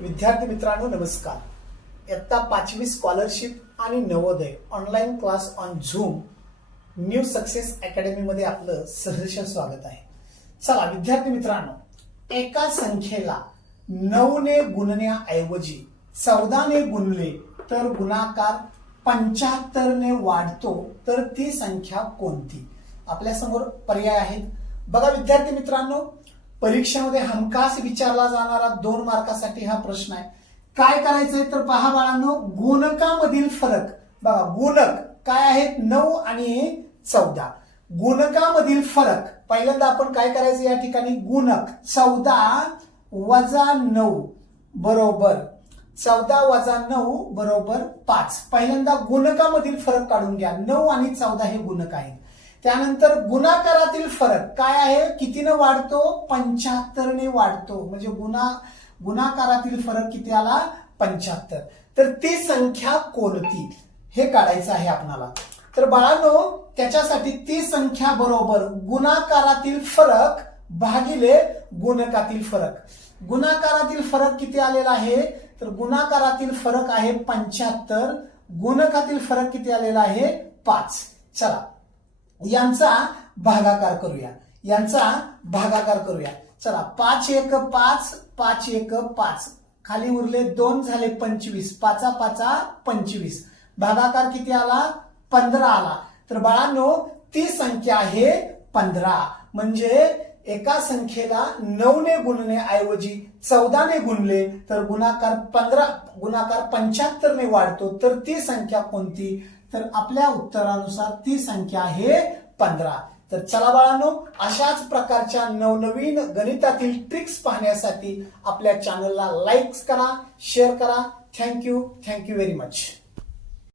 विद्यार्थी मित्रांनो नमस्कार. इयत्ता 5वी स्कॉलरशिप आणि Navodaya online class on zoom new success academy मध्ये आपलं सहर्ष स्वागत आहे. चला विद्यार्थी मित्रांनो, एका संख्येला 9 ने गुणण्याऐवजी 14 ने गुणले तर गुणाकार 75 ने वाढतो, तर ती संख्या कोणती? आपल्या समोर पर्याय आहेत. बघा विद्यार्थी मित्रांनो, परीक्षेमध्ये हमखास विचारला जाणारा 2 मार्कासाठी हा प्रश्न आहे. काय करायचंय तर पहा बाळांनो, गुणकामधील फरक बघा. गुणक काय आहेत? 9 आणि 14. गुणकामधील फरक पहिल्यांदा आपण काय करायचं या ठिकाणी? गुणक 14 वजा 9 बरोबर 14 वजा 9 बरोबर 5. पहिल्यांदा गुणकामधील फरक काढून घ्या. 9 आणि 14 हे गुणक आहेत. त्यानंतर गुणाकारातील फरक काय आहे? कितीने वाढतो? 75 ने वाढतो. म्हणजे गुणाकारातील फरक किती आला? 75. तर ती संख्या कोणती हे काढायचं आहे आपल्याला. तर बाळांनो, त्याच्यासाठी ती संख्या बरोबर गुणाकारातील फरक भागिले गुणकातील फरक. गुणाकारातील फरक किती आलेला आहे? तर गुणाकारातील फरक आहे 75. गुणकातील फरक किती आलेला आहे? 5. चला यांचा भागाकार करूया. चला 5 1 5 5 1 5. खाली उरले 2 झाले 25. 5 5 25. भागाकार किती आला? 15 आला. तर बाळांनो, ती संख्या आहे 15. म्हणजे एका संख्येला 9 ने गुणण्याऐवजी 14 ने गुणले तर गुणाकार 75 ने वाढतो. तर ती संख्या कोणती? तर आपल्या उत्तरानुसार ती संख्या आहे 15. तर चला बाळांनो, अशाच प्रकारच्या नवनवीन गणितातील ट्रिक्स पाहण्यासाठी आपल्या चॅनलला लाईक करा, शेअर करा. Thank you very much.